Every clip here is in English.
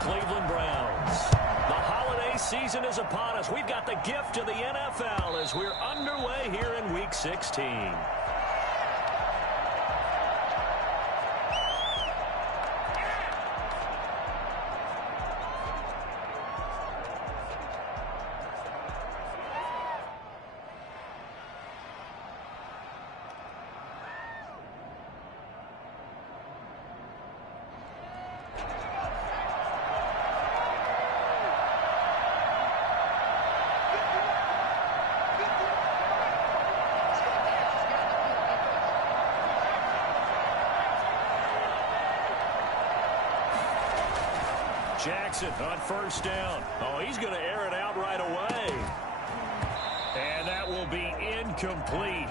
Cleveland Browns. The holiday season is upon us. We've got the gift of the NFL as we're underway here in Week 16. Jackson on first down. Oh, he's going to air it out right away. And that will be incomplete.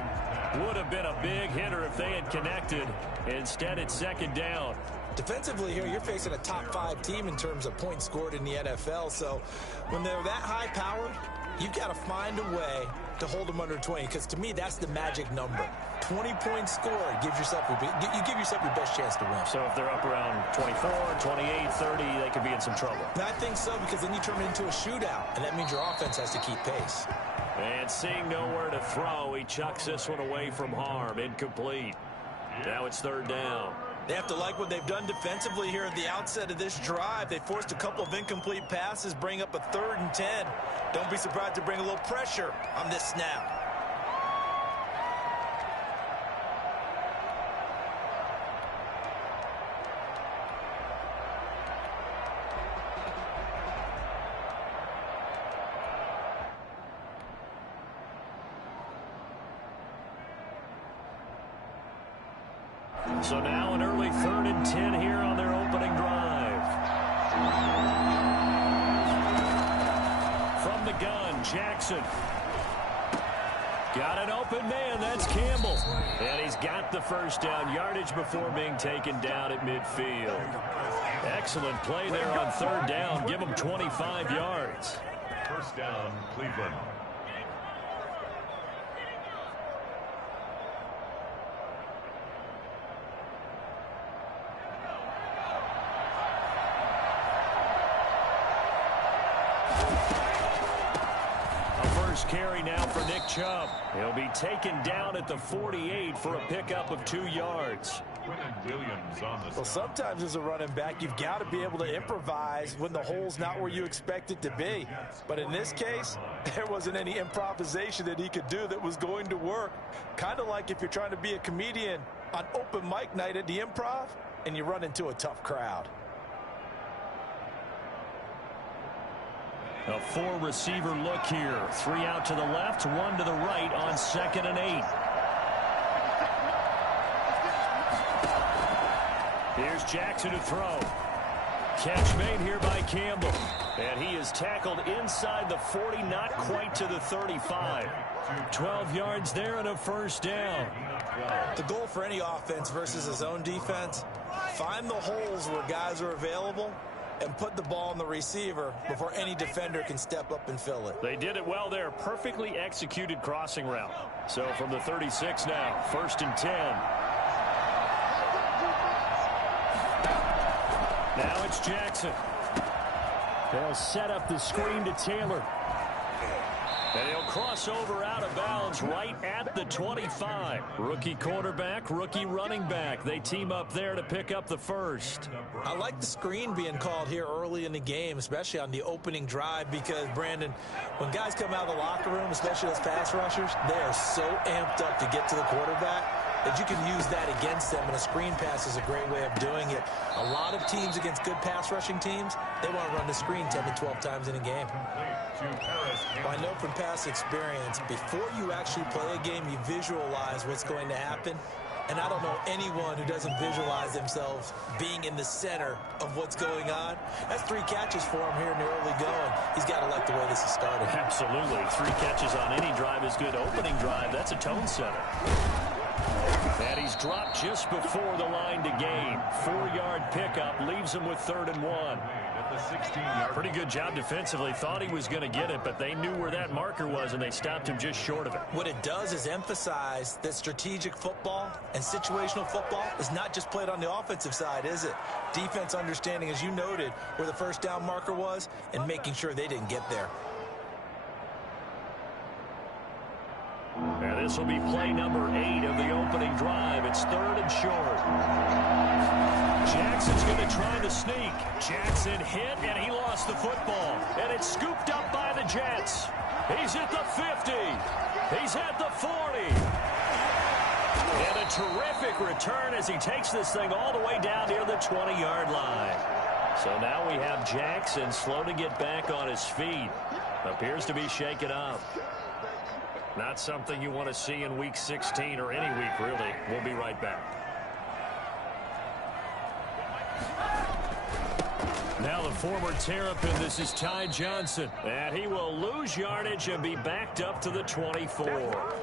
Would have been a big hitter if they had connected. Instead, it's second down. Defensively here, you're facing a top-5 team in terms of points scored in the NFL. So when they're that high-powered, you've got to find a way to hold them under 20, because to me, that's the magic number. 20 points scored gives yourself you give yourself your best chance to win. So if they're up around 24, 28, 30, they could be in some trouble. I think so, because then you turn it into a shootout, and that means your offense has to keep pace. And seeing nowhere to throw, he chucks this one away from harm. Incomplete. Now it's third down. They have to like what they've done defensively here at the outset of this drive. They forced a couple of incomplete passes, bring up a 3rd and 10. Don't be surprised to bring a little pressure on this snap. So now an early 3rd and 10 here on their opening drive. From the gun, Jackson. Got an open man, that's Campbell. And he's got the first down yardage before being taken down at midfield. Excellent play there on 3rd down. Give him 25 yards. First down, Cleveland. Carry now for Nick Chubb. He'll be taken down at the 48 for a pickup of 2 yards. Well, sometimes as a running back, you've got to be able to improvise when the hole's not where you expect it to be. But in this case, there wasn't any improvisation that he could do that was going to work. Kind of like if you're trying to be a comedian on open mic night at the Improv and you run into a tough crowd. A 4-receiver look here. 3 out to the left, 1 to the right on 2nd and 8. Here's Jackson to throw. Catch made here by Campbell. And he is tackled inside the 40, not quite to the 35. 12 yards there and a first down. The goal for any offense versus his own defense, find the holes where guys are available and put the ball on the receiver before any defender can step up and fill it. They did it well there. Perfectly executed crossing route. So from the 36 now, 1st and 10. Now it's Jackson. They'll set up the screen to Taylor. And he'll cross over out of bounds right at the 25. Rookie quarterback, rookie running back. They team up there to pick up the first. I like the screen being called here early in the game, especially on the opening drive, because, Brandon, when guys come out of the locker room, especially those pass rushers, they are so amped up to get to the quarterback that you can use that against them, and a screen pass is a great way of doing it. A lot of teams against good pass rushing teams, they want to run the screen 10 to 12 times in a game. Well, I know from past experience, before you actually play a game, you visualize what's going to happen. And I don't know anyone who doesn't visualize themselves being in the center of what's going on. That's 3 catches for him here in the early going. He's got to like the way this is started. Absolutely. 3 catches on any drive is good. Opening drive, that's a tone setter. And And he's dropped just before the line to gain. 4-yard pickup leaves him with 3rd and 1. Pretty good job defensively. Thought he was going to get it, but they knew where that marker was, and they stopped him just short of it. What it does is emphasize that strategic football and situational football is not just played on the offensive side, is it? Defense understanding, as you noted, where the first down marker was and making sure they didn't get there. And this will be play number 8 of the opening drive. It's 3rd and short. Jackson's going to try the sneak. Jackson hit, and he lost the football. And it's scooped up by the Jets. He's at the 50. He's at the 40. And a terrific return as he takes this thing all the way down near the 20-yard line. So now we have Jackson slow to get back on his feet. Appears to be shaken up. Not something you want to see in Week 16 or any week, really. We'll be right back. Now the former Terrapin, this is Ty Johnson. And he will lose yardage and be backed up to the 24.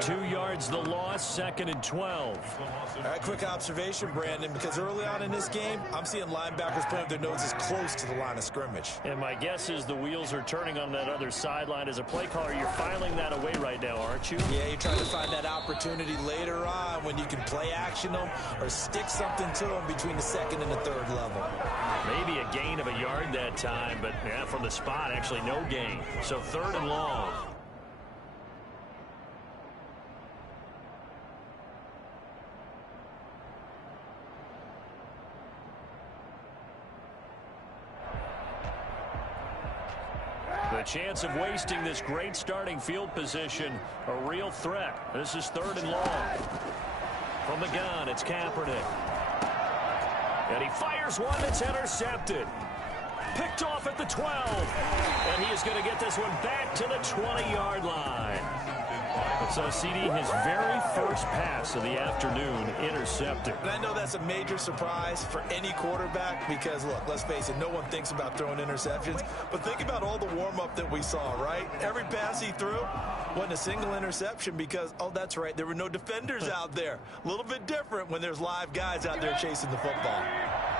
2 yards the loss, 2nd and 12. All right, quick observation, Brandon, because early on in this game, I'm seeing linebackers playing with their noses close to the line of scrimmage. And my guess is the wheels are turning on that other sideline. As a play caller, you're filing that away right now, aren't you? Yeah, you're trying to find that opportunity later on when you can play action them or stick something to them between the 2nd and the 3rd level. Maybe a gain of a yard that time, but yeah, from the spot, actually no gain. So 3rd and long. The chance of wasting this great starting field position, a real threat. This is 3rd and long. From the gun, it's Kaepernick. And he fires one that's intercepted. Picked off at the 12. And he is going to get this one back to the 20-yard line. So, CD, his very first pass of the afternoon intercepted. And I know that's a major surprise for any quarterback because, look, let's face it, no one thinks about throwing interceptions. But think about all the warm-up that we saw, right? Every pass he threw wasn't a single interception because, oh, that's right, there were no defenders out there. A little bit different when there's live guys out there chasing the football.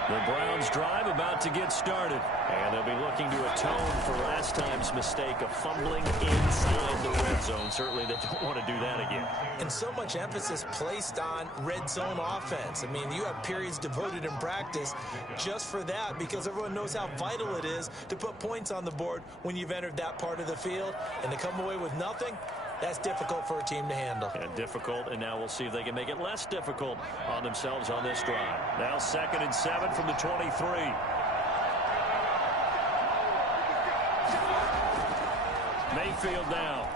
The Browns drive about to get started. And they'll be looking to atone for last time's mistake of fumbling inside the red zone. Certainly they don't want to do that again. And so much emphasis placed on red zone offense. I mean, you have periods devoted in practice just for that because everyone knows how vital it is to put points on the board when you've entered that part of the field. And to come away with nothing, that's difficult for a team to handle. And difficult, and now we'll see if they can make it less difficult on themselves on this drive. Now 2nd and 7 from the 23. Mayfield now.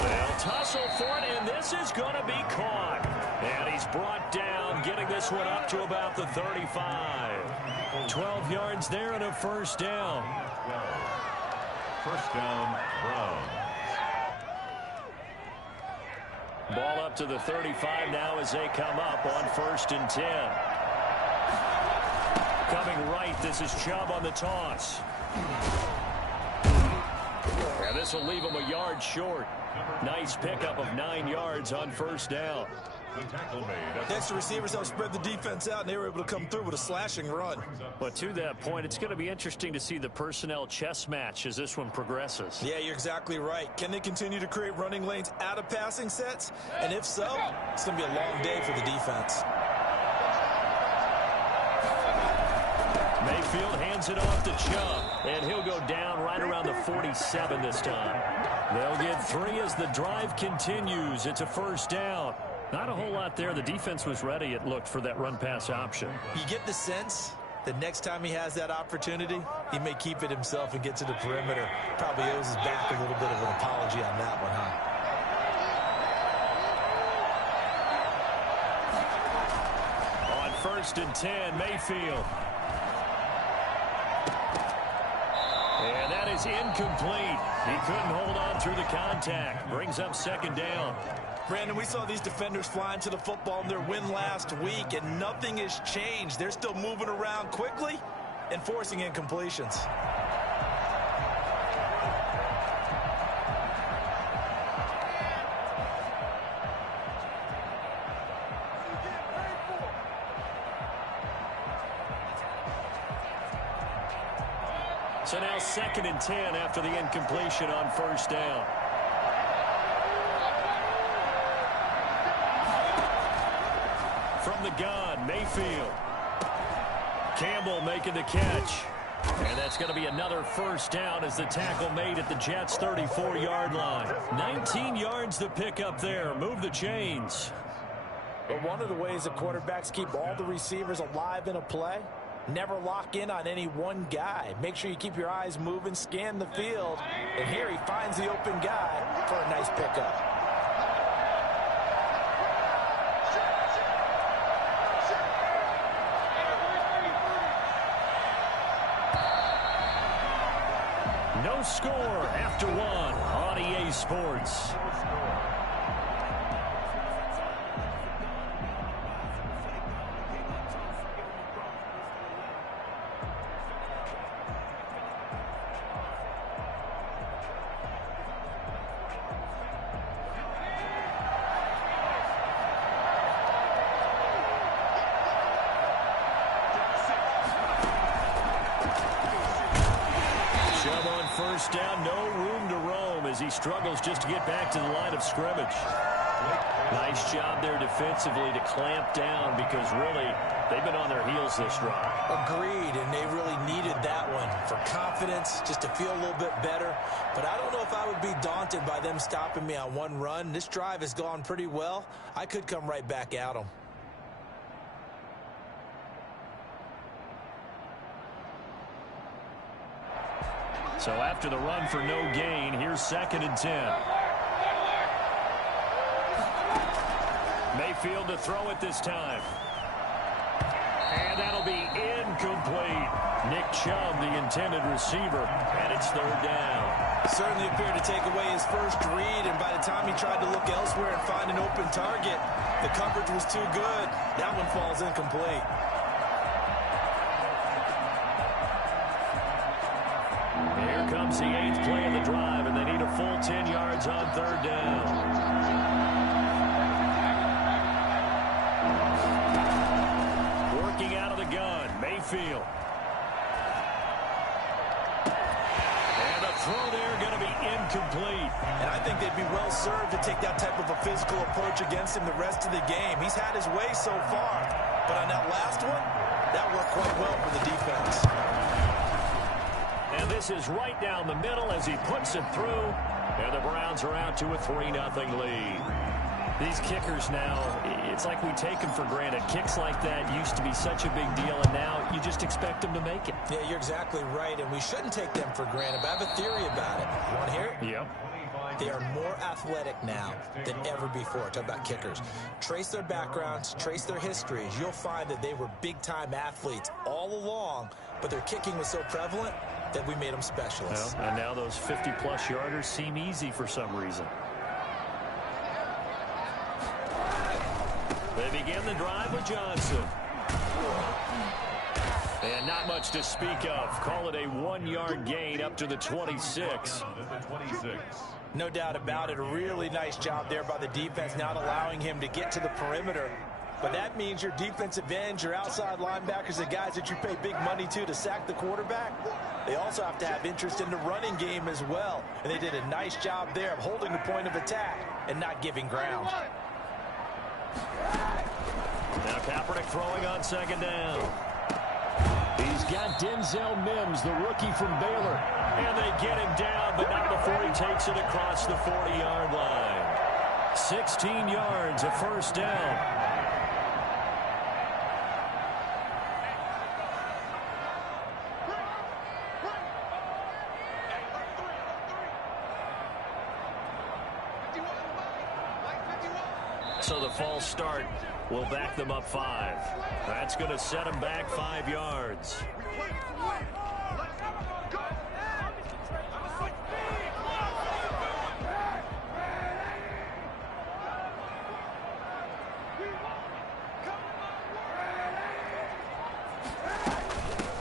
They'll tussle for it, and this is going to be caught. And he's brought down, getting this one up to about the 35. 12 yards there and a 1st down. First down, Browns. Ball up to the 35 now as they come up on 1st and 10. Coming right, this is Chubb on the toss. And this will leave him a yard short. Nice pickup of 9 yards on 1st down. Next, the receivers helped spread the defense out, and they were able to come through with a slashing run. But to that point, it's going to be interesting to see the personnel chess match as this one progresses. Yeah, you're exactly right. Can they continue to create running lanes out of passing sets? And if so, it's going to be a long day for the defense. Mayfield hands it off to Chubb, and he'll go down right around the 47 this time. They'll get 3 as the drive continues. It's a 1st down. Not a whole lot there. The defense was ready, it looked, for that run-pass option. You get the sense that next time he has that opportunity, he may keep it himself and get to the perimeter. Probably owes his back a little bit of an apology on that one, huh? On 1st and 10, Mayfield. And that is incomplete. He couldn't hold on through the contact. Brings up 2nd down. Brandon, we saw these defenders flying to the football in their win last week, and nothing has changed. They're still moving around quickly and forcing incompletions. So now 2nd and 10 after the incompletion on first down. From the gun, Mayfield. Campbell making the catch. And that's going to be another first down as the tackle made at the Jets' 34-yard line. 19 yards to pick up there. Move the chains. But one of the ways that quarterbacks keep all the receivers alive in a play, never lock in on any one guy. Make sure you keep your eyes moving, scan the field. And here he finds the open guy for a nice pickup. No score after one on EA Sports. First down, no room to roam as he struggles just to get back to the line of scrimmage. Nice job there defensively to clamp down because really they've been on their heels this drive. Agreed, and they really needed that one for confidence, just to feel a little bit better. But I don't know if I would be daunted by them stopping me on one run. This drive has gone pretty well. I could come right back at them. So after the run for no gain, here's 2nd and 10. Mayfield to throw it this time. And that'll be incomplete. Nick Chubb, the intended receiver, and it's 3rd down. Certainly appeared to take away his first read, and by the time he tried to look elsewhere and find an open target, the coverage was too good. That one falls incomplete. Here comes the 8th play of the drive, and they need a full 10 yards on 3rd down. Working out of the gun, Mayfield. And the throw there going to be incomplete. And I think they'd be well served to take that type of a physical approach against him the rest of the game. He's had his way so far, but on that last one, that worked quite well for the defense. And this is right down the middle as he puts it through. And the Browns are out to a 3-0 lead. These kickers now, it's like we take them for granted. Kicks like that used to be such a big deal, and now you just expect them to make it. Yeah, you're exactly right, and we shouldn't take them for granted. But I have a theory about it. You want to hear it? Yep. They are more athletic now than ever before. Talk about kickers. Trace their backgrounds, trace their histories. You'll find that they were big-time athletes all along, but their kicking was so prevalent that we made them specialists. Well, and now those 50-plus yarders seem easy for some reason. They begin the drive with Johnson. And not much to speak of. Call it a 1-yard gain up to the 26. No doubt about it. A really nice job there by the defense, not allowing him to get to the perimeter. But that means your defensive ends, your outside linebackers, the guys that you pay big money to sack the quarterback, they also have to have interest in the running game as well. And they did a nice job there of holding the point of attack and not giving ground. Now Kaepernick throwing on 2nd down. He's got Denzel Mims, the rookie from Baylor. And they get him down, but not before he takes it across the 40-yard line. 16 yards, a first down. So the false start will back them up 5. That's going to set them back 5 yards.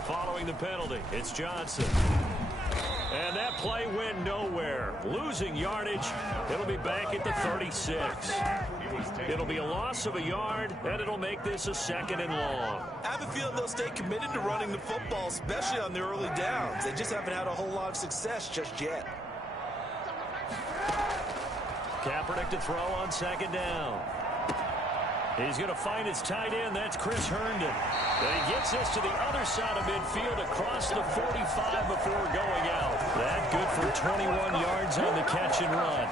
Following the penalty, it's Johnson. And that play went nowhere. Losing yardage. It'll be back at the 36. It'll be a loss of a yard, and it'll make this a 2nd and long. I have a feeling they'll stay committed to running the football, especially on the early downs. They just haven't had a whole lot of success just yet. Kaepernick to throw on 2nd down. He's going to find his tight end. That's Chris Herndon. And he gets this to the other side of midfield across the 45 before going out. That good for 21 yards on the catch and run.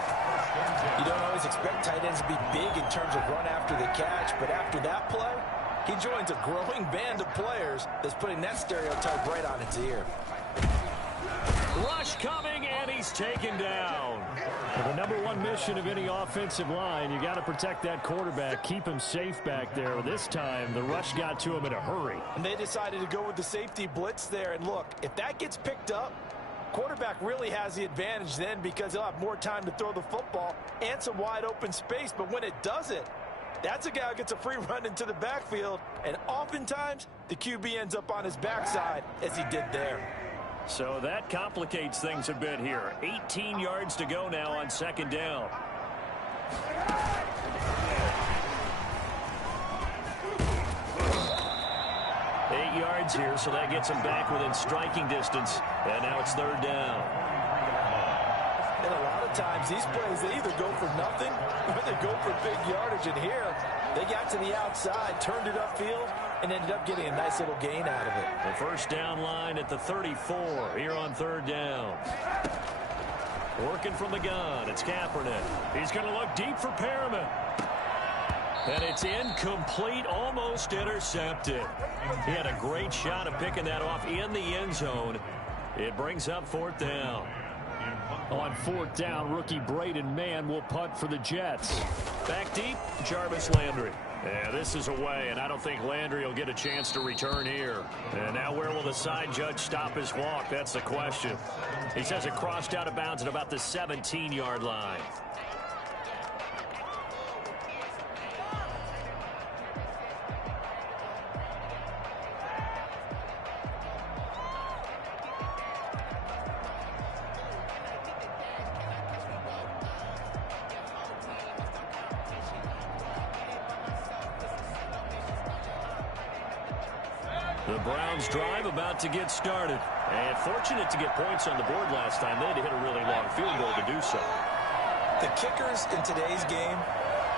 You don't always expect tight ends to be big in terms of run after the catch, but after that play, he joins a growing band of players that's putting that stereotype right on its ear. Rush coming, and he's taken down. Well, the #1 mission of any offensive line, you got to protect that quarterback, keep him safe back there. This time, the rush got to him in a hurry. And they decided to go with the safety blitz there. And look, if that gets picked up, quarterback really has the advantage then because he'll have more time to throw the football and some wide open space. But when it doesn't, that's a guy who gets a free run into the backfield. And oftentimes, the QB ends up on his backside as he did there. So that complicates things a bit here. 18 yards to go now on 2nd down. Eight yards here, so that gets him back within striking distance. And now it's 3rd down. And a lot of times, these plays, they either go for nothing or they go for big yardage. And here, they got to the outside, turned it upfield, and ended up getting a nice little gain out of it. The 1st down line at the 34 here on 3rd down. Working from the gun, it's Kaepernick. He's going to look deep for Perriman. And it's incomplete, almost intercepted. He had a great shot of picking that off in the end zone. It brings up 4th down. On 4th down, rookie Braden Mann will punt for the Jets. Back deep, Jarvis Landry. Yeah, this is away, and I don't think Landry will get a chance to return here. And now where will the side judge stop his walk? That's the question. He says it crossed out of bounds at about the 17-yard line. The Browns drive about to get started. And fortunate to get points on the board last time. They had to hit a really long field goal to do so. The kickers in today's game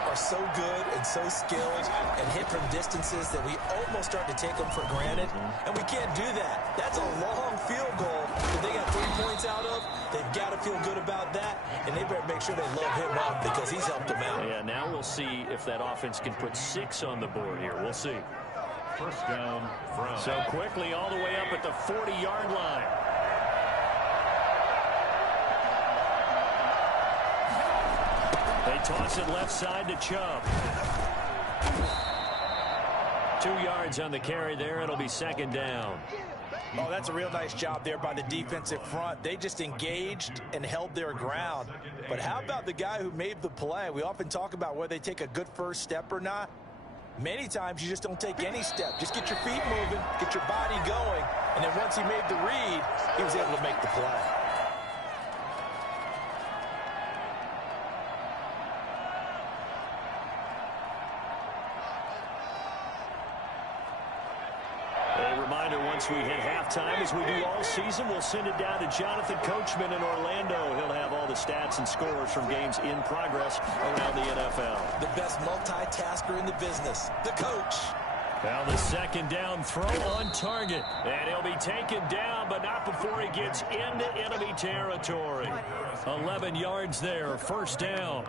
are so good and so skilled and hit from distances that we almost start to take them for granted. And we can't do that. That's a long field goal that they got 3 points out of. They've got to feel good about that. And they better make sure they load him up because he's helped them out. Yeah, now we'll see if that offense can put 6 on the board here. We'll see. 1st down, Brown. So quickly all the way up at the 40-yard line. They toss it left side to Chubb. 2 yards on the carry there. It'll be 2nd down. Oh, that's a real nice job there by the defensive front. They just engaged and held their ground. But how about the guy who made the play? We often talk about whether they take a good first step or not. Many times you just don't take any step. Just get your feet moving, get your body going, and then once he made the read, he was able to make the play. A reminder, once we hit halftime, as we do all season, we'll send it down to Jonathan Coachman in Orlando. He'll have all the stats and scores from games in progress around the NFL. The best multitasker in the business, the coach. Now the 2nd down throw on target. And he'll be taken down, but not before he gets into enemy territory. 11 yards there, 1st down.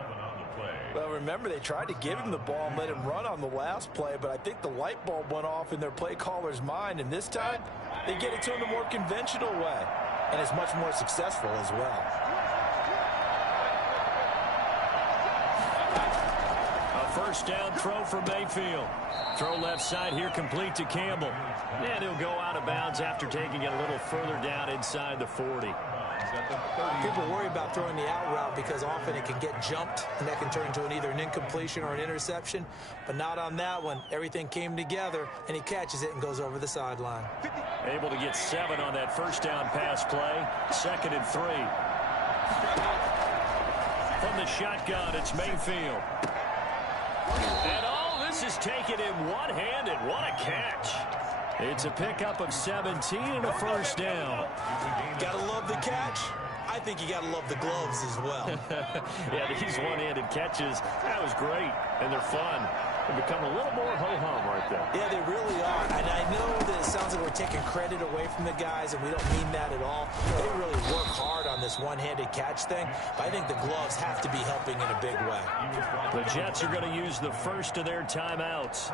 Well, remember, they tried to give him the ball and let him run on the last play, but I think the light bulb went off in their play caller's mind, and this time they get it to him the more conventional way, and it's much more successful as well. A 1st down throw for Mayfield. Throw left side here, complete to Campbell. And he'll go out of bounds after taking it a little further down inside the 40. People worry about throwing the out route because often it can get jumped, and that can turn into either an incompletion or an interception. But not on that one. Everything came together, and he catches it and goes over the sideline. Able to get 7 on that first down pass play. 2nd and 3. From the shotgun, it's Mayfield. And all this is taken in one-handed. What a catch. It's a pickup of 17 and a first down. Gotta love the catch. I think you gotta love the gloves as well. Yeah, these one-handed catches, that was great, and they're fun. They become a little more ho-hum right there. Yeah, they really are. And I know that it sounds like we're taking credit away from the guys, and we don't mean that at all. They really work hard on this one-handed catch thing, but I think the gloves have to be helping in a big way. The Jets are going to use the first of their timeouts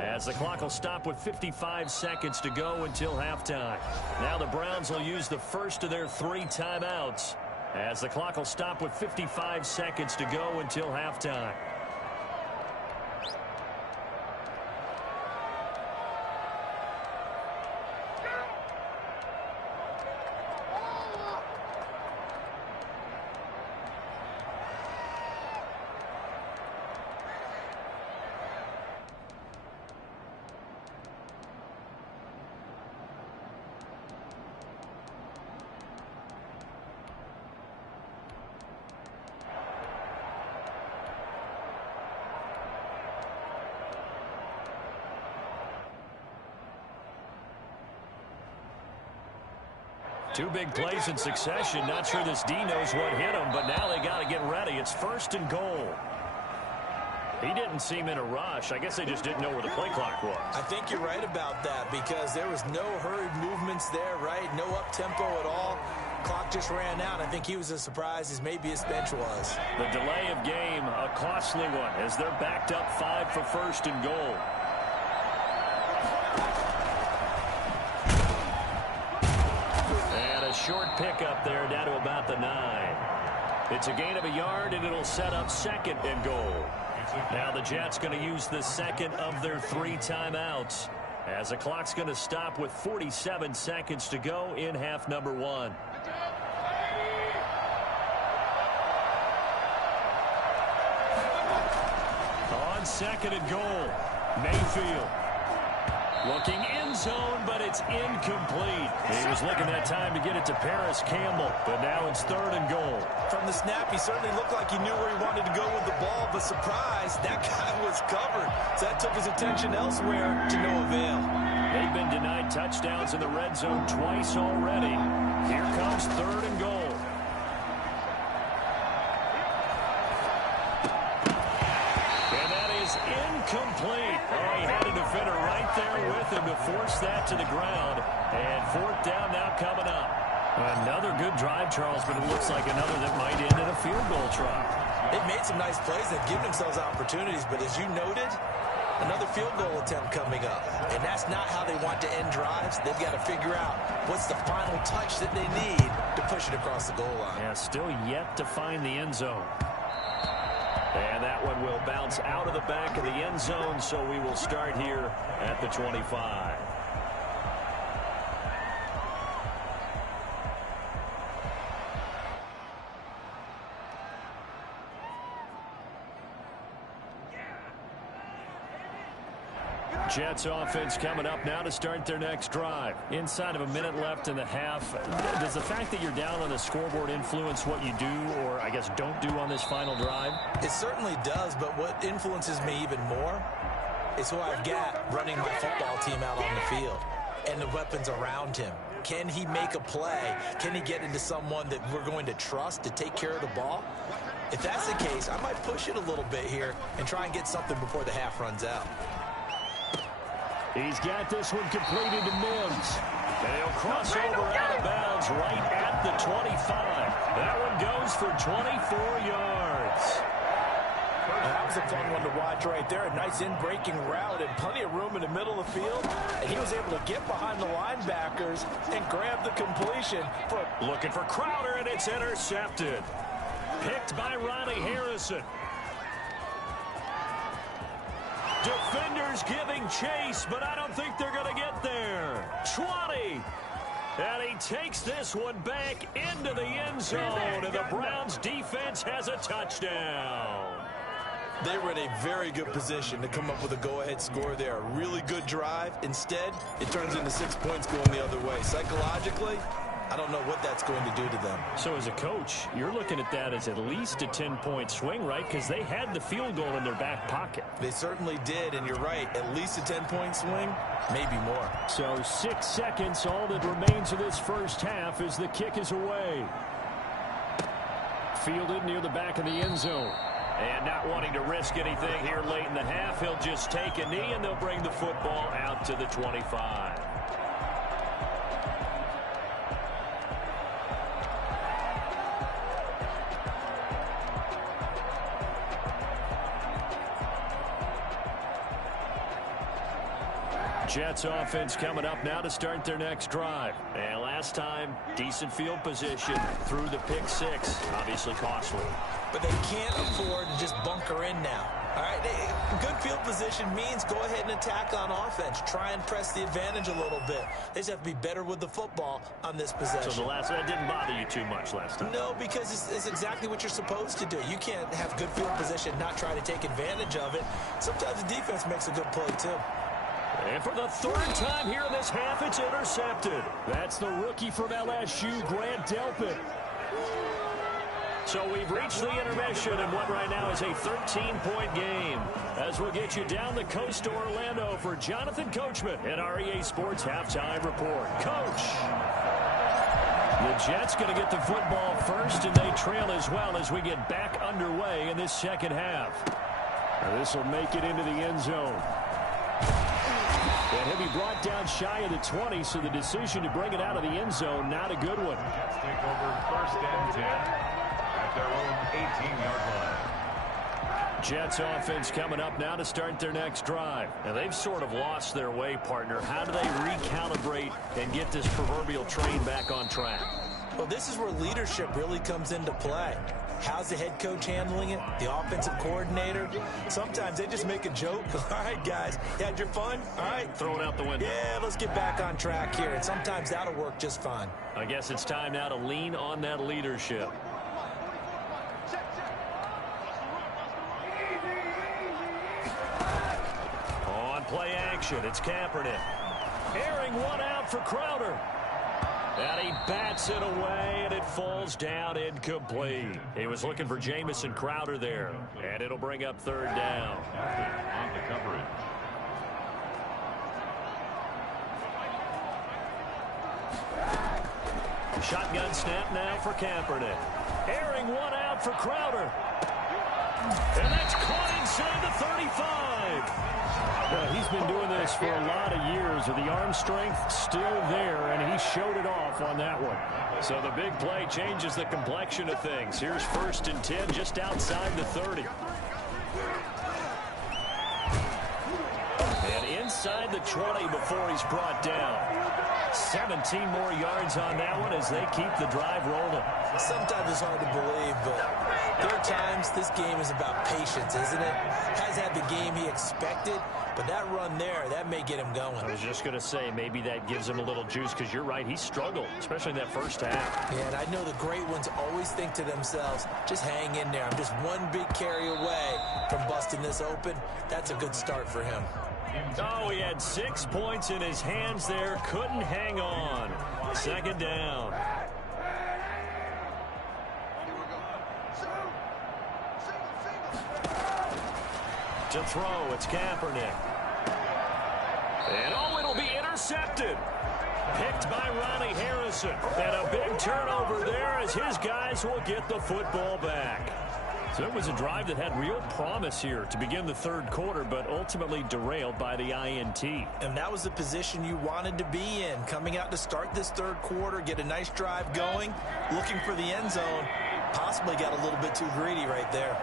as the clock will stop with 55 seconds to go until halftime. Now the Browns will use the first of their 3 timeouts as the clock will stop with 55 seconds to go until halftime. Two big plays in succession. Not sure this D knows what hit him, but now they got to get ready. It's 1st and goal. He didn't seem in a rush. I guess they just didn't know where the play clock was. I think you're right about that because there was no hurried movements there, right? No up-tempo at all. Clock just ran out. I think he was as surprised as maybe his bench was. The delay of game, a costly one, as they're backed up 5 for 1st and goal. Short pickup there down to about the 9. It's a gain of a yard, and it'll set up 2nd and goal. Now the Jets going to use the 2nd of their 3 timeouts as the clock's going to stop with 47 seconds to go in half number 1. On 2nd and goal, Mayfield. Looking end zone, but it's incomplete. He was looking that time to get it to Paris Campbell, but now it's 3rd and goal. From the snap, he certainly looked like he knew where he wanted to go with the ball, but surprise, that guy was covered. So that took his attention elsewhere to no avail. They've been denied touchdowns in the red zone twice already. Here comes 3rd and goal. Incomplete. Oh, he had a defender right there with him to force that to the ground. And 4th down now coming up. Another good drive, Charles, but it looks like another that might end in a field goal try. They've made some nice plays. They've given themselves opportunities, but as you noted, another field goal attempt coming up. And that's not how they want to end drives. They've got to figure out what's the final touch that they need to push it across the goal line. Yeah, still yet to find the end zone. And that one will bounce out of the back of the end zone, so we will start here at the 25. Jets offense coming up now to start their next drive. Inside of a minute left in the half. Does the fact that you're down on the scoreboard influence what you do or, I guess, don't do on this final drive? It certainly does, but what influences me even more is who I've got running my football team out on the field and the weapons around him. Can he make a play? Can he get into someone that we're going to trust to take care of the ball? If that's the case, I might push it a little bit here and try and get something before the half runs out. He's got this one completed to Mims. They'll cross over out of bounds right at the 25. That one goes for 24 yards. That was a fun one to watch right there. A nice in-breaking route and plenty of room in the middle of the field. And he was able to get behind the linebackers and grab the completion. Looking for Crowder, and it's intercepted. Picked by Ronnie Harrison. Defenders giving chase, but I don't think they're going to get there. 20. And he takes this one back into the end zone, and the Browns defense has a touchdown. They were in a very good position to come up with a go-ahead score there. A really good drive. Instead, it turns into 6 points going the other way. Psychologically, I don't know what that's going to do to them. So as a coach, you're looking at that as at least a 10-point swing, right? Because they had the field goal in their back pocket. They certainly did, and you're right. At least a 10-point swing, maybe more. So 6 seconds, all that remains of this first half as the kick is away. Fielded near the back of the end zone. And not wanting to risk anything here late in the half, he'll just take a knee, and they'll bring the football out to the 25. Jets offense coming up now to start their next drive. And last time, decent field position through the pick six. Obviously costly. But they can't afford to just bunker in now. All right, good field position means go ahead and attack on offense. Try and press the advantage a little bit. They just have to be better with the football on this possession. So that didn't bother you too much last time? No, because it's exactly what you're supposed to do. You can't have good field position, not try to take advantage of it. Sometimes the defense makes a good play, too. And for the third time here in this half, it's intercepted. That's the rookie from LSU, Grant Delpit. So we've reached the intermission in what right now is a 13-point game. As we'll get you down the coast to Orlando for Jonathan Coachman at our EA Sports Halftime Report. Coach. The Jets going to get the football first, and they trail as well as we get back underway in this second half. This will make it into the end zone. And he'll be brought down shy of the 20, so the decision to bring it out of the end zone, not a good one. Jets take over first and 10 at their own 18-yard line. Jets offense coming up now to start their next drive. And they've sort of lost their way, partner. How do they recalibrate and get this proverbial train back on track? Well, this is where leadership really comes into play. How's the head coach handling it? The offensive coordinator? Sometimes they just make a joke. All right, guys, you had your fun? All right. Throw it out the window. Yeah, let's get back on track here. And sometimes that'll work just fine. I guess it's time now to lean on that leadership. On play action, it's Kaepernick. Airing one out for Crowder. And he bats it away, and it falls down incomplete. He was looking for Jamison Crowder there, and it'll bring up third down. On the coverage. Shotgun snap now for Kaepernick. Airing one out for Crowder. And that's caught inside the 35. Well, he's been doing this for a lot of years with the arm strength still there, and he showed it off on that one. So the big play changes the complexion of things. Here's first and 10 just outside the 30. And inside the 20 before he's brought down. 17 more yards on that one as they keep the drive rolling. Sometimes it's hard to believe, but there are times this game is about patience, isn't it? Has had the game he expected, but that run there, that may get him going. I was just going to say, maybe that gives him a little juice, because you're right, he struggled, especially in that first half. Yeah, and I know the great ones always think to themselves, just hang in there. I'm just one big carry away from busting this open. That's a good start for him. Oh, he had 6 points in his hands there. Couldn't hang on. Second down. To throw, it's Kaepernick. And oh, it'll be intercepted. Picked by Ronnie Harrison. And a big turnover there as his guys will get the football back. So it was a drive that had real promise here to begin the third quarter, but ultimately derailed by the INT. And that was the position you wanted to be in, coming out to start this third quarter, get a nice drive going, looking for the end zone. Possibly got a little bit too greedy right there.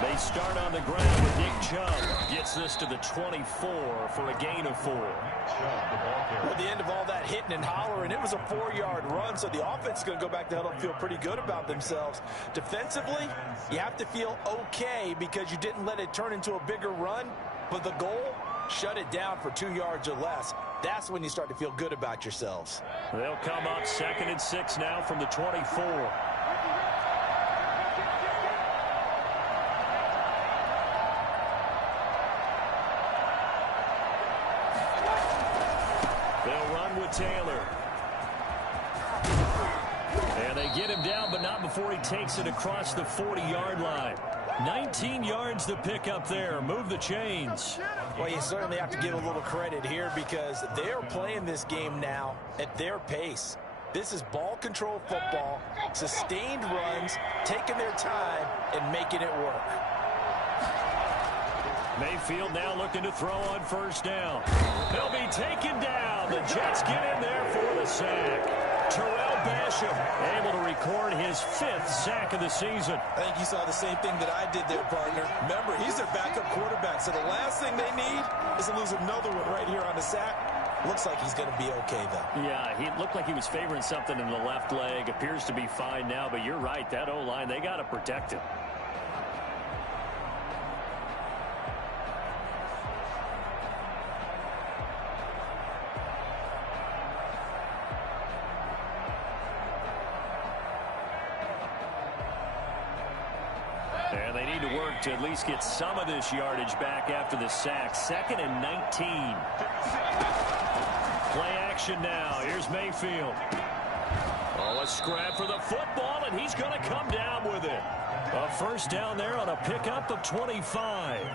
They start on the ground with Nick Chubb. Gets this to the 24 for a gain of 4. At the end of all that hitting and hollering, it was a 4-yard run, so the offense is going to go back to huddle and feel pretty good about themselves. Defensively, you have to feel okay because you didn't let it turn into a bigger run, but the goal, shut it down for 2 yards or less. That's when you start to feel good about yourselves. They'll come up 2nd and 6 now from the 24. They'll run with Taylor. And they get him down, but not before he takes it across the 40-yard line. 19 yards to pick up there. Move the chains. Well, you certainly have to give a little credit here because they're playing this game now at their pace. This is ball control football, sustained runs, taking their time, and making it work. Mayfield now looking to throw on 1st down. He'll be taken down. The Jets get in there for the sack. Terrell Basham able to record his 5th sack of the season. I think you saw the same thing that I did there, partner. Remember, he's their backup quarterback, so the last thing they need is to lose another one right here on the sack. Looks like he's going to be okay, though. Yeah, he looked like he was favoring something in the left leg. Appears to be fine now, but you're right. That O-line, they got to protect him. And they need to work to at least get some of this yardage back after the sack. 2nd and 19. Play action now. Here's Mayfield. Oh, a scrap for the football, and he's going to come down with it. A 1st down there on a pickup of 25.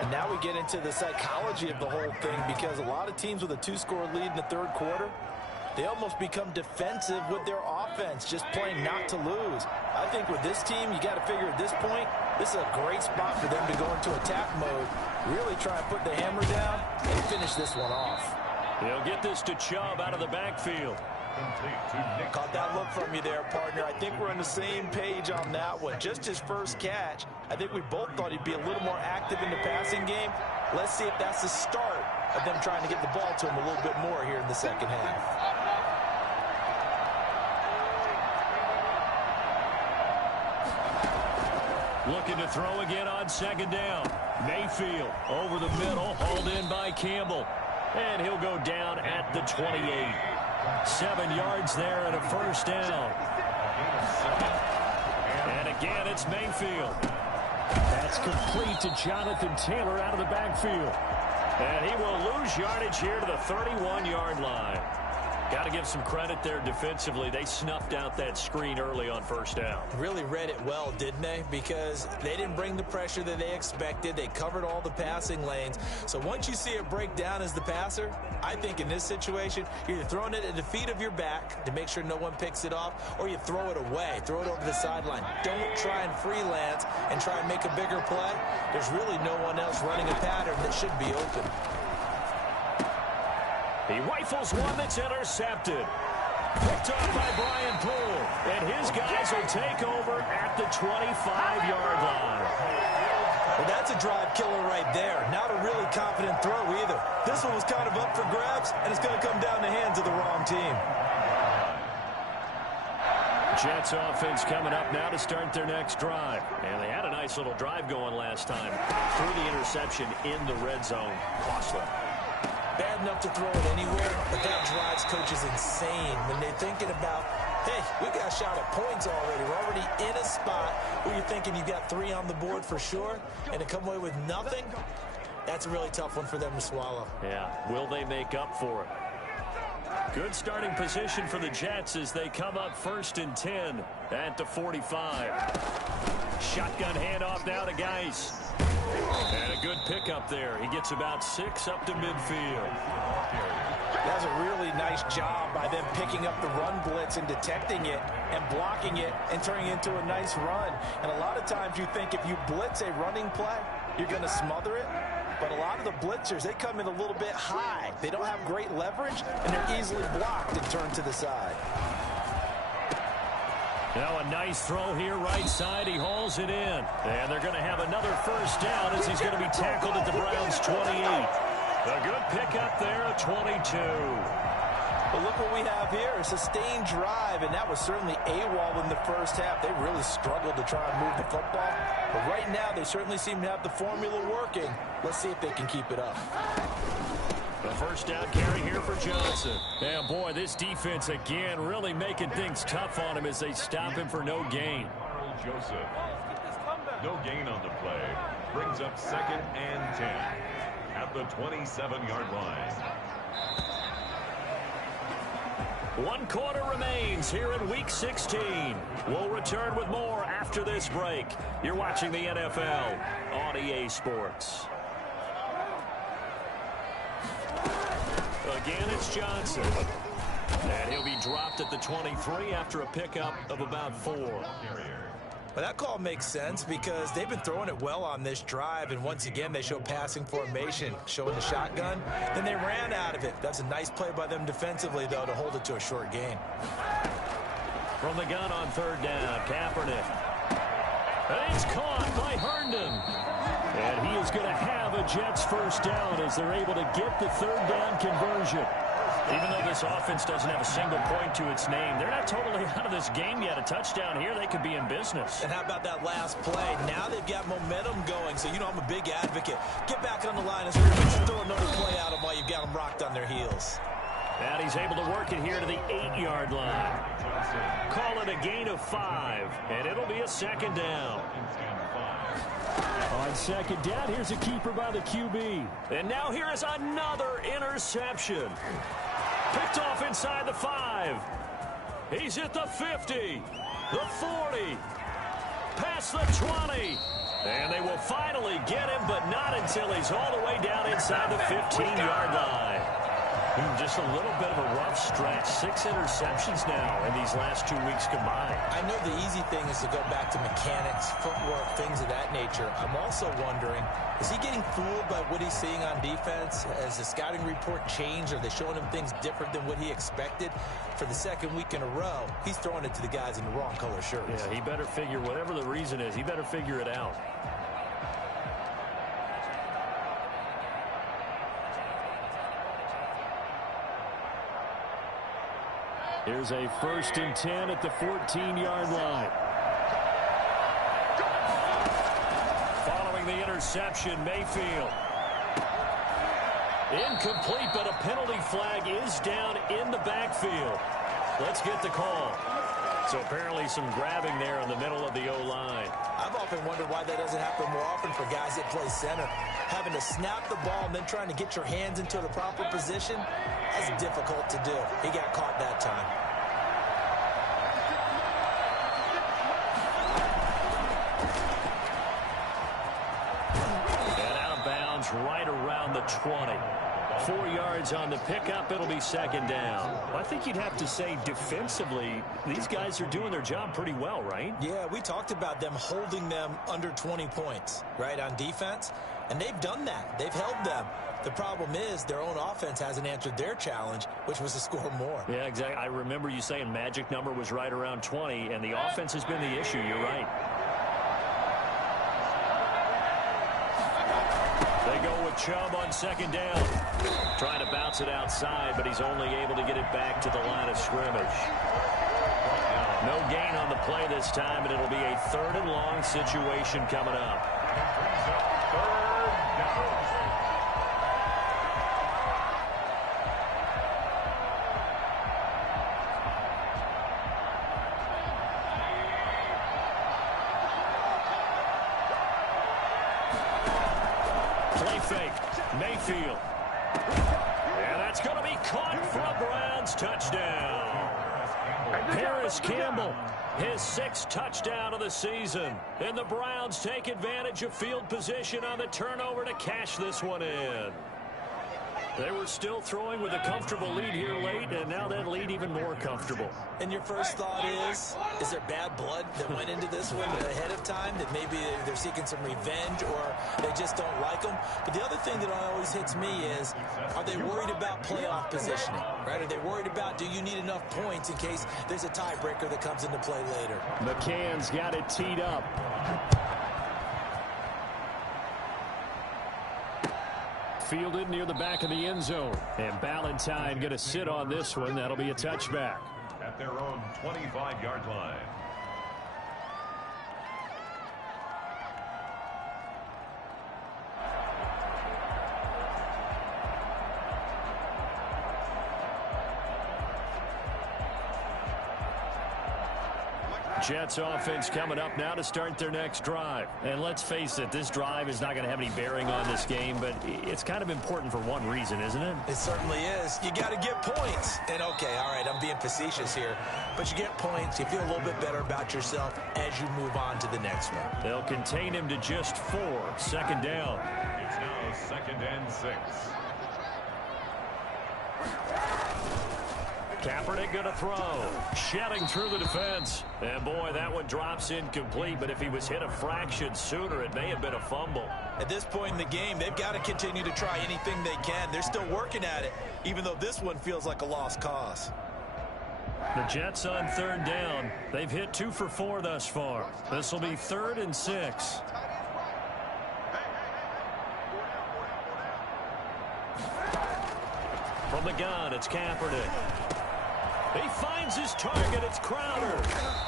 And now we get into the psychology of the whole thing because a lot of teams with a 2-score lead in the 3rd quarter, they almost become defensive with their offense, just playing not to lose. I think with this team, you got to figure at this point, this is a great spot for them to go into attack mode, really try and put the hammer down and finish this one off. They'll get this to Chubb out of the backfield. Caught that look from you there, partner. I think we're on the same page on that one. Just his 1st catch, I think we both thought he'd be a little more active in the passing game. Let's see if that's the start of them trying to get the ball to him a little bit more here in the 2nd half. Looking to throw again on 2nd down. Mayfield over the middle, hauled in by Campbell. And he'll go down at the 28. 7 yards there and a 1st down. And again, it's Mayfield. That's complete to Jonathan Taylor out of the backfield. And he will lose yardage here to the 31-yard line. Got to give some credit there defensively. They snuffed out that screen early on 1st down. Really read it well, didn't they? Because they didn't bring the pressure that they expected. They covered all the passing lanes. So once you see it break down as the passer, I think in this situation, you're either throwing it at the feet of your back to make sure no one picks it off, or you throw it away, throw it over the sideline. Don't try and freelance and try and make a bigger play. There's really no one else running a pattern that should be open. He rifles one that's intercepted. Picked up by Brian Poole. And his guys will take over at the 25-yard line. Well, that's a drive killer right there. Not a really confident throw either. This one was kind of up for grabs, and it's going to come down the hands of the wrong team. Jets offense coming up now to start their next drive. And they had a nice little drive going last time. Through the interception in the red zone. Costly. Bad enough to throw it anywhere, but that drives coaches insane when they're thinking about, hey, we got a shot at points already. We're already in a spot where you're thinking you've got 3 on the board for sure, and to come away with nothing, that's a really tough one for them to swallow. Yeah, will they make up for it? Good starting position for the Jets as they come up 1st and 10 at the 45. Shotgun handoff now to Geis. And a good pickup there. He gets about 6 up to midfield. That's a really nice job by them picking up the run blitz and detecting it and blocking it and turning it into a nice run. And a lot of times you think if you blitz a running play, you're going to smother it. But a lot of the blitzers, they come in a little bit high. They don't have great leverage, and they're easily blocked and turned to the side. Now a nice throw here right side. He hauls it in. And they're going to have another 1st down as he's going to be tackled at the Browns' 28. A good pickup there at 22. Well, look what we have here, a sustained drive, and that was certainly AWOL in the first half. They really struggled to try and move the football, but right now they certainly seem to have the formula working. Let's see if they can keep it up. The first down carry here for Johnson. And boy, this defense again really making things tough on him as they stop him for no gain. Joseph. No gain on the play. Brings up 2nd and 10 at the 27-yard line. 1 quarter remains here in Week 16. We'll return with more after this break. You're watching the NFL on EA Sports. Again, it's Johnson. And he'll be dropped at the 23 after a pickup of about 4. Well, that call makes sense because they've been throwing it well on this drive, and once again they show passing formation, showing the shotgun. Then they ran out of it. That's a nice play by them defensively, though, to hold it to a short gain. From the gun on 3rd down, Kaepernick. And it's caught by Herndon. And he is going to have a Jets first down as they're able to get the 3rd down conversion. Even though this offense doesn't have a single point to its name, they're not totally out of this game yet. A touchdown here, they could be in business. And how about that last play? Now they've got momentum going, so you know I'm a big advocate. Get back on the line and throw another play out of while you've got them rocked on their heels. And he's able to work it here to the 8-yard line. Call it a gain of 5, and it'll be a 2nd down. On 2nd down, here's a keeper by the QB. And now here is another interception. Picked off inside the 5. He's at the 50, the 40, past the 20. And they will finally get him, but not until he's all the way down inside the 15-yard line. Just a little bit of a rough stretch. 6 interceptions now in these last 2 weeks combined. I know the easy thing is to go back to mechanics, footwork, things of that nature. I'm also wondering, is he getting fooled by what he's seeing on defense? Has the scouting report changed? Are they showing him things different than what he expected? For the 2nd week in a row, he's throwing it to the guys in the wrong color shirts. Yeah, he better figure, whatever the reason is, he better figure it out. Here's a 1st and 10 at the 14-yard line. Following the interception, Mayfield. Incomplete, but a penalty flag is down in the backfield. Let's get the call. So apparently some grabbing there in the middle of the O-line. I've often wondered why that doesn't happen more often for guys that play center. Having to snap the ball and then trying to get your hands into the proper position, that's difficult to do. He got caught that time. And out of bounds right around the 20. 4 yards on the pickup. It'll be 2nd down. Well, I think you'd have to say defensively, these guys are doing their job pretty well, right? Yeah, we talked about them holding them under 20 points, right, on defense. And they've done that. They've held them. The problem is their own offense hasn't answered their challenge, which was to score more. Yeah, exactly. I remember you saying magic number was right around 20, and the offense has been the issue. You're right. They go with Chubb on 2nd down. Trying to bounce it outside, but he's only able to get it back to the line of scrimmage. No gain on the play this time, and it'll be a 3rd and long situation coming up. Play fake. Mayfield. And that's going to be caught for a Browns touchdown. Harris Campbell, his 6th touchdown of the season. And the Browns take advantage of field position on the turnover to cash this one in. They were still throwing with a comfortable lead here late, and now that lead even more comfortable. And your first thought is there bad blood that went into this one ahead of time, that maybe they're seeking some revenge or they just don't like them? But the other thing that always hits me is, are they worried about playoff positioning, right? Are they worried about, do you need enough points in case there's a tiebreaker that comes into play later? McCann's got it teed up. Fielded near the back of the end zone. And Ballantyne going to sit on this one. That'll be a touchback. At their own 25-yard line. Jets offense coming up now to start their next drive. And let's face it, this drive is not going to have any bearing on this game, but it's kind of important for one reason, isn't it? It certainly is. You got to get points. And, okay, all right, I'm being facetious here, but you get points. You feel a little bit better about yourself as you move on to the next one. They'll contain him to just 4. Second down. It's now 2nd and 6. Kaepernick going to throw. Shedding through the defense. And, boy, that one drops incomplete. But if he was hit a fraction sooner, it may have been a fumble. At this point in the game, they've got to continue to try anything they can. They're still working at it, even though this one feels like a lost cause. The Jets on 3rd down. They've hit 2 for 4 thus far. This will be 3rd and 6. From the gun, it's Kaepernick. He finds his target. It's Crowder.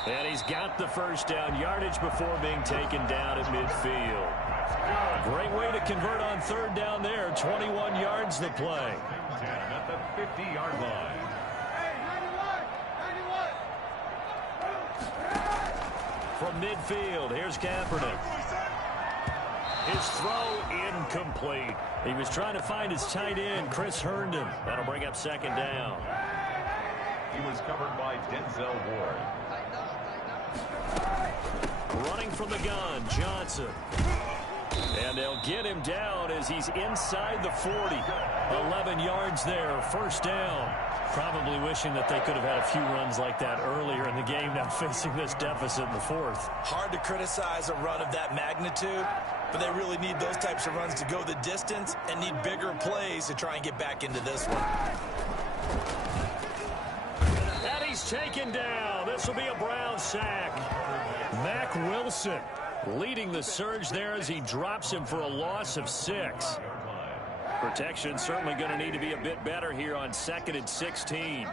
And he's got the first down yardage before being taken down at midfield. Great way to convert on 3rd down there. 21 yards the play. At the 50-yard line. From midfield, here's Kaepernick. His throw incomplete. He was trying to find his tight end, Chris Herndon. That'll bring up 2nd down. He was covered by Denzel Ward. Running from the gun, Johnson. And they'll get him down as he's inside the 40. 11 yards there, 1st down. Probably wishing that they could have had a few runs like that earlier in the game, now facing this deficit in the 4th. Hard to criticize a run of that magnitude, but they really need those types of runs to go the distance and need bigger plays to try and get back into this one. And he's taken down. This will be a Brown sack. Mack Wilson leading the surge there as he drops him for a loss of 6. Protection certainly going to need to be a bit better here on 2nd and 16.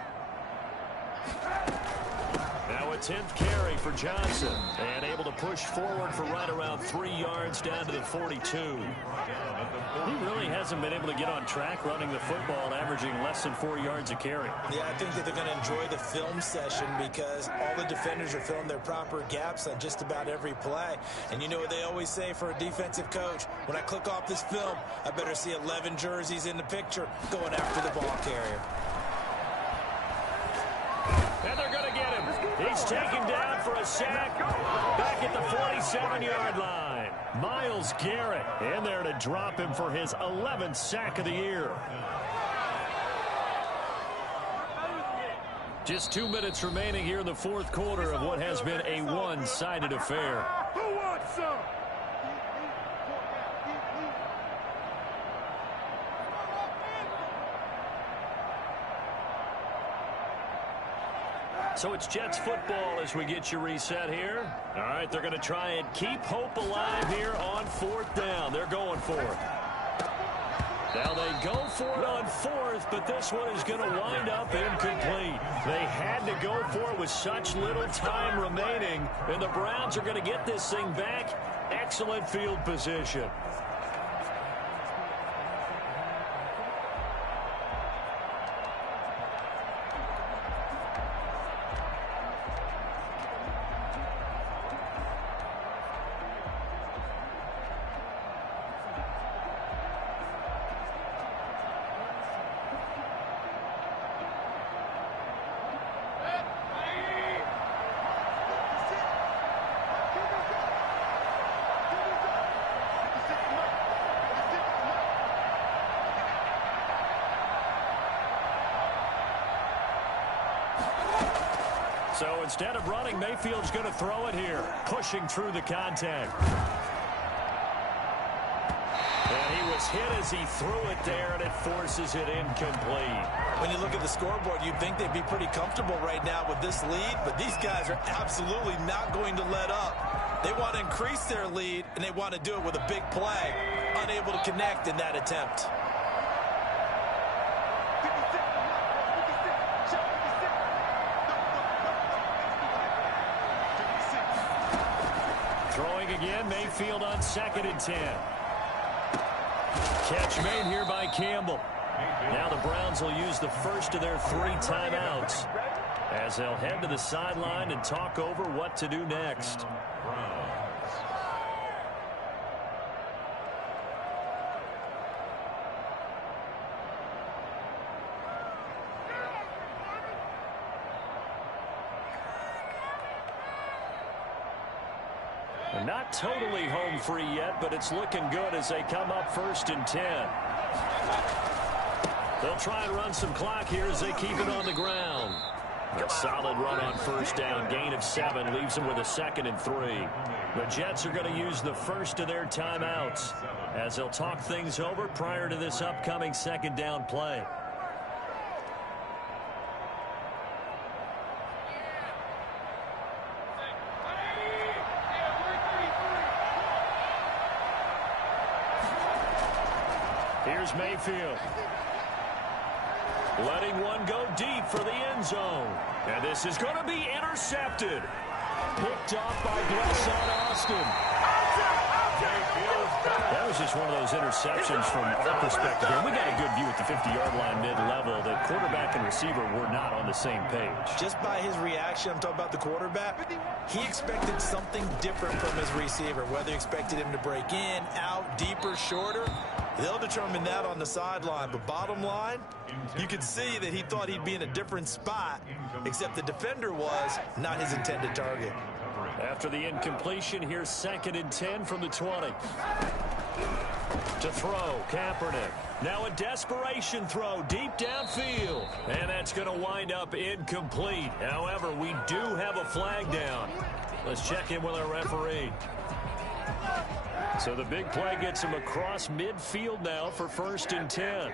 Now a 10th carry for Johnson, and able to push forward for right around 3 yards down to the 42. He really hasn't been able to get on track running the football, averaging less than 4 yards a carry. Yeah, I think that they're going to enjoy the film session because all the defenders are filling their proper gaps on just about every play. And you know what they always say for a defensive coach? When I click off this film, I better see 11 jerseys in the picture going after the ball carrier. And they're going to get him. He's taken down for a sack back at the 47-yard line. Myles Garrett in there to drop him for his 11th sack of the year. Just 2 minutes remaining here in the 4th quarter of what has been a one-sided affair. Who wants some? So it's Jets football as we get you reset here. All right, they're going to try and keep hope alive here on 4th down. They're going for it. Now they go for it on 4th, but this one is going to wind up incomplete. They had to go for it with such little time remaining, and the Browns are going to get this thing back. Excellent field position. So instead of running, Mayfield's going to throw it here, pushing through the contact. And he was hit as he threw it there, and it forces it incomplete. When you look at the scoreboard, you'd think they'd be pretty comfortable right now with this lead, but these guys are absolutely not going to let up. They want to increase their lead, and they want to do it with a big play. Unable to connect in that attempt. again. Mayfield on 2nd and 10. Catch made here by Campbell. Now the Browns will use the first of their 3 timeouts as they'll head to the sideline and talk over what to do next. Not totally home free yet, but it's looking good as they come up 1st and 10. They'll try and run some clock here as they keep it on the ground. A solid run on 1st down. Gain of 7 leaves them with a 2nd and 3. The Jets are going to use the first of their timeouts as they'll talk things over prior to this upcoming 2nd down play. Here's Mayfield. Letting one go deep for the end zone. And this is going to be intercepted. Picked off by Blesson Austin. That was just one of those interceptions from our perspective here. We got a good view at the 50-yard line mid-level. The quarterback and receiver were not on the same page. Just by his reaction, I'm talking about the quarterback, he expected something different from his receiver. Whether he expected him to break in, out, deeper, shorter, they'll determine that on the sideline. But bottom line, you could see that he thought he'd be in a different spot, except the defender was not his intended target. After the incompletion, here's 2nd and 10 from the 20. To throw, Kaepernick. Now a desperation throw deep downfield. And that's going to wind up incomplete. However, we do have a flag down. Let's check in with our referee. So the big play gets him across midfield now for 1st and 10.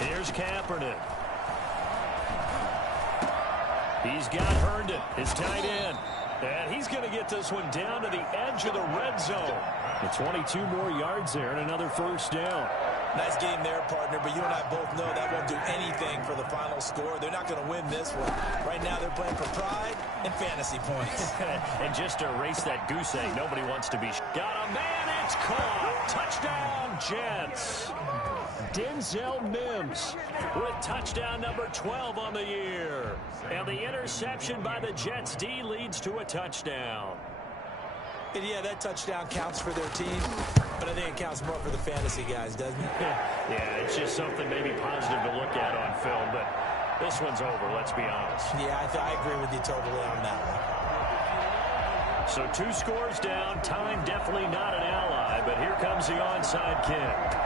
Here's Kaepernick. He's got Herndon, his tight end. And he's going to get this one down to the edge of the red zone. The 22 more yards there and another 1st down. Nice game there, partner, but you and I both know that won't do anything for the final score. They're not going to win this one. Right now they're playing for pride and fantasy points. And just to erase that goose egg, nobody wants to be... Got a man, it's caught. Touchdown, Jets. Denzel Mims with touchdown number 12 on the year. And the interception by the Jets D leads to a touchdown. And yeah, that touchdown counts for their team, but I think it counts more for the fantasy guys, doesn't it? Yeah, it's just something maybe positive to look at on film, but this one's over, let's be honest. Yeah, I agree with you totally on that one. So 2 scores down, time definitely not an ally, but here comes the onside kick.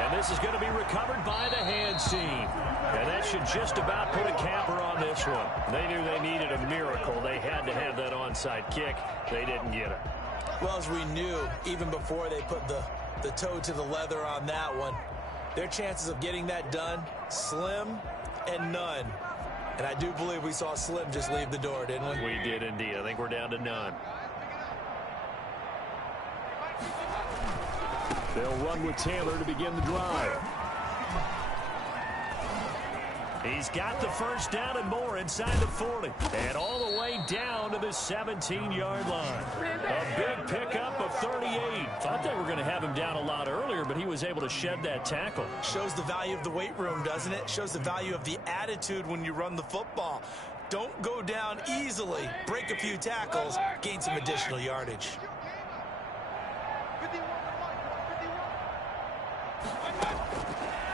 And this is going to be recovered by the hands team. And that should just about put a capper on this one. They knew they needed a miracle. They had to have that onside kick. They didn't get it. Well, as we knew, even before they put the toe to the leather on that one, their chances of getting that done, slim and none. And I do believe we saw Slim just leave the door, didn't we? We did indeed. I think we're down to none. They'll run with Taylor to begin the drive. He's got the 1st down and more inside the 40. And all the way down to the 17-yard line. A big pickup of 38. Thought they were going to have him down a lot earlier, but he was able to shed that tackle. Shows the value of the weight room, doesn't it? Shows the value of the attitude when you run the football. Don't go down easily. Break a few tackles. Gain some additional yardage.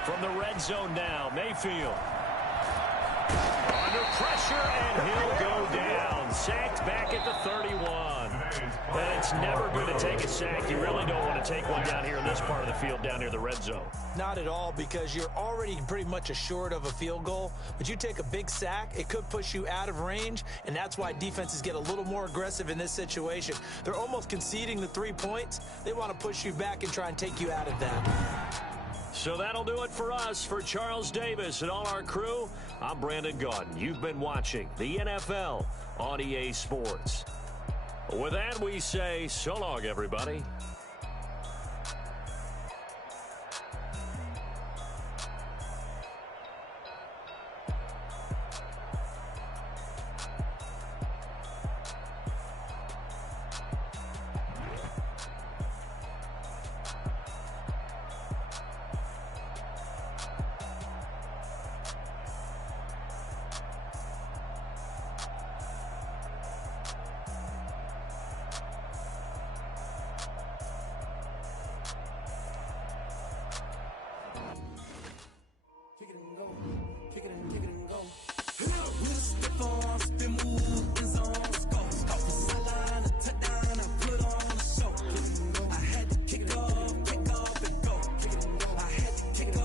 From the red zone now, Mayfield. Under pressure, and he'll go down. Sacked back at the 31. And it's never going to take a sack. You really don't want to take one down here in this part of the field, down near the red zone. Not at all, because you're already pretty much assured of a field goal. But you take a big sack, it could push you out of range, and that's why defenses get a little more aggressive in this situation. They're almost conceding the 3 points. They want to push you back and try and take you out of that. So that'll do it for us. For Charles Davis and all our crew, I'm Brandon Gaudin. You've been watching the NFL on EA Sports. With that, we say so long, everybody.